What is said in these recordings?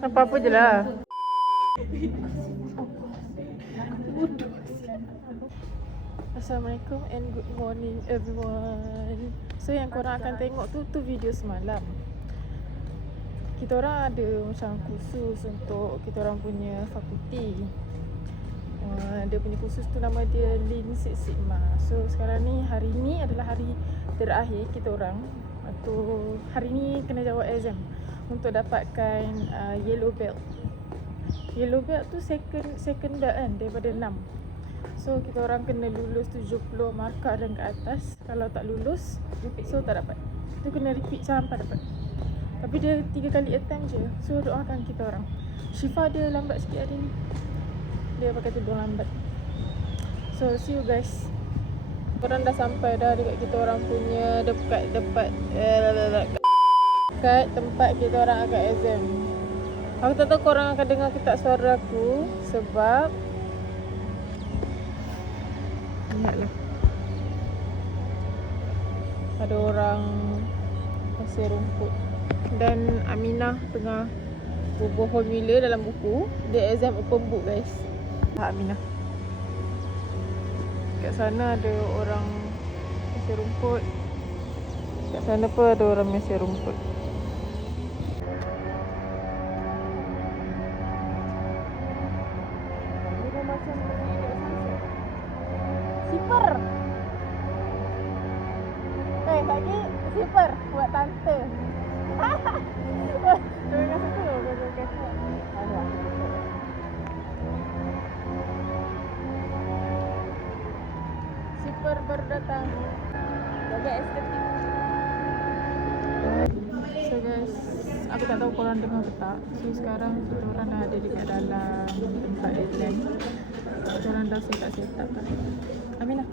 Apa-apa je lah. Assalamualaikum and good morning everyone. So yang korang akan tengok tu video semalam. Kita orang ada macam khusus untuk kita orang punya fakulti. Dia punya khusus tu nama dia Lean Six Sigma. So sekarang ni, hari ni adalah hari terakhir kita orang. Atau hari ni kena jawab exam untuk dapatkan yellow belt. Yellow belt tu second belt kan, daripada 6. So kita orang kena lulus 70 markah dan ke atas. Kalau tak lulus, so tak dapat. Tu kena repeat sampai dapat. Tapi dia 3 kali attempt je. So doakan kita orang. Syifa dia lambat sikit hari ni. Dia pakai tudung lambat. So see you guys. Korang dah sampai dah dekat kita orang punya dekat tempat kita orang agak exam. Aku tak tahu korang akan dengar ke tak suara aku sebab lihatlah, ada orang pasir rumput dan Aminah tengah bubuh formula dalam buku. Dia exam open book guys. Aminah. Kat sana ada orang pasir rumput. Kat sana pun ada orang pasir rumput. Dia macam sipper. Lagi sipper buat tante. Jangan kata tu, jangan kata. Sipper baru datang. Jaga estetik. So guys, aku tak tahu korang dengar ke tak. So sekarang kita orang dah ada dekat dalam tempat exam. Kita orang dah set up kan. Aminah.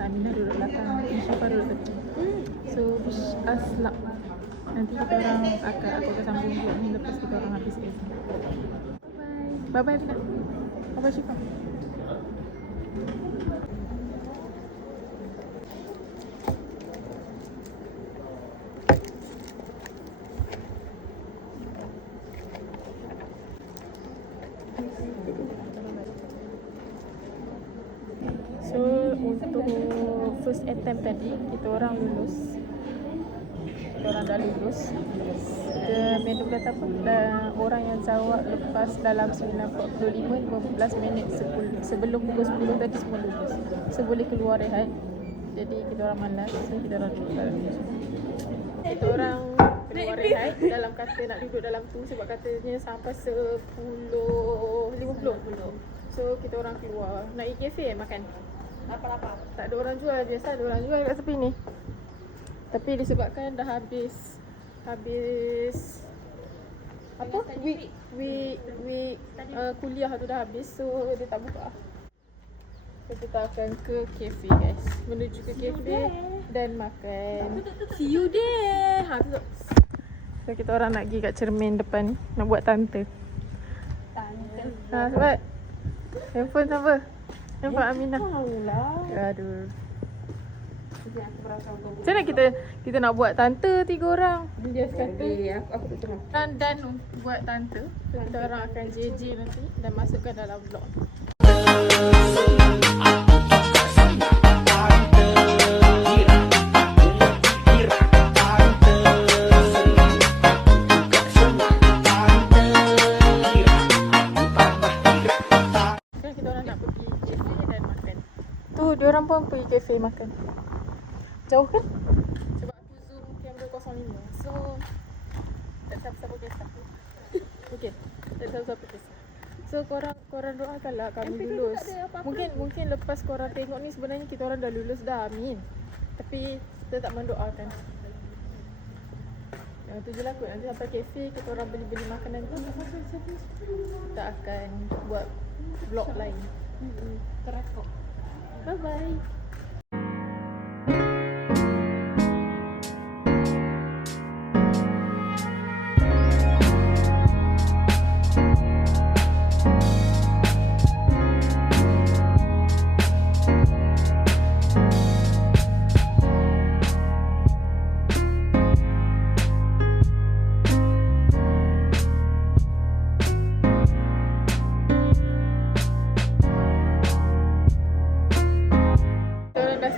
Aminah duduk belakang, Syifa duduk tepi. So wish us luck. Nanti kita orang aku akan sambung vlog ni lepas kita orang habis exam. Bye bye. Bye bye Aminah. Bye bye Syifa. So untuk first attempt tadi kita orang lulus. Kita orang dah lulus. Dia menu kata apa? Dan orang yang jawab lepas dalam 9:45 15 minit sebelum pukul 10 tadi semua lulus. So boleh keluar rehat. Jadi kita orang malas. So kita orang duduk dalam ni. Kita orang keluar rehat dalam kata nak duduk dalam tu sebab katanya sampai 10:50. So kita orang keluar. Nak pergi kafe makan? Apa-apa. Tak ada orang jual, biasa ada orang jual kat tepi ni. Tapi disebabkan dah habis apa? Kuliah tu dah habis, so dia tak buka. So kita akan ke kafe guys. Menuju ke kafe dan makan. See you there. Tutup. So kita orang nak pergi kat cermin depan ni, nak buat tante. Sebab handphone siapa? Nampak Aminah. Aduh. Macam mana kita nak buat tante 3 orang? Dia kata aku tak tengok. Dan buat tante. So, kita orang akan JJ nanti dan masukkan dalam vlog. Diorang pun pergi kafe makan. Jauh kan? Sebab aku zoom kamera 05. So tak siapa-siapa kisah. Okay, tak siapa-siapa kisah. So korang doakanlah kami lulus. Mungkin lepas korang tengok ni sebenarnya kita orang dah lulus dah, amin. Tapi kita tak mendoakan. Yang tu je lah kot. Nanti sampai kafe kita orang beli makanan tu. Kita akan buat vlog lain. Terakok. Bye bye.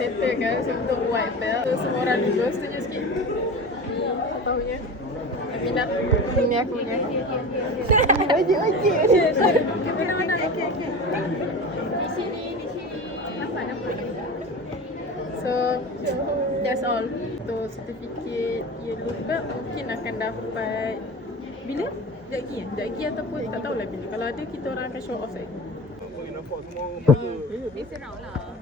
settle kan. So untuk white belt, so, semua orang lulus. Tunjuk sikit. Tahunya. Aminah. Ini aku punya. Wajib. Mana-mana. Okey. Di sini. Nampak. So that's all. Untuk sertifikat yellow belt mungkin akan dapat bila? Sekejap lagi ataupun tak tahulah bila. Kalau ada kita orang akan show off lagi. Nampak semua orang Biasa nak lah.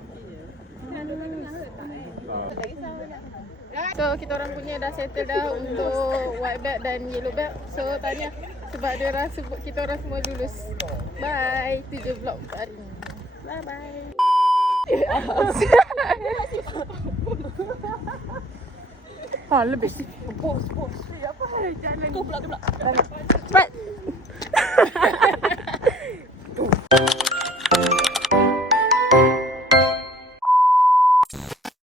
So kita orang punya dah settle dah untuk white belt dan yellow belt. So tanya sebab dia orang sebut kita orang semua lulus. Bye. Itu je vlog untuk hari ni. Bye bye. Lebih. Pos. Apa? Jangan lagi. Tu pula. Cepat.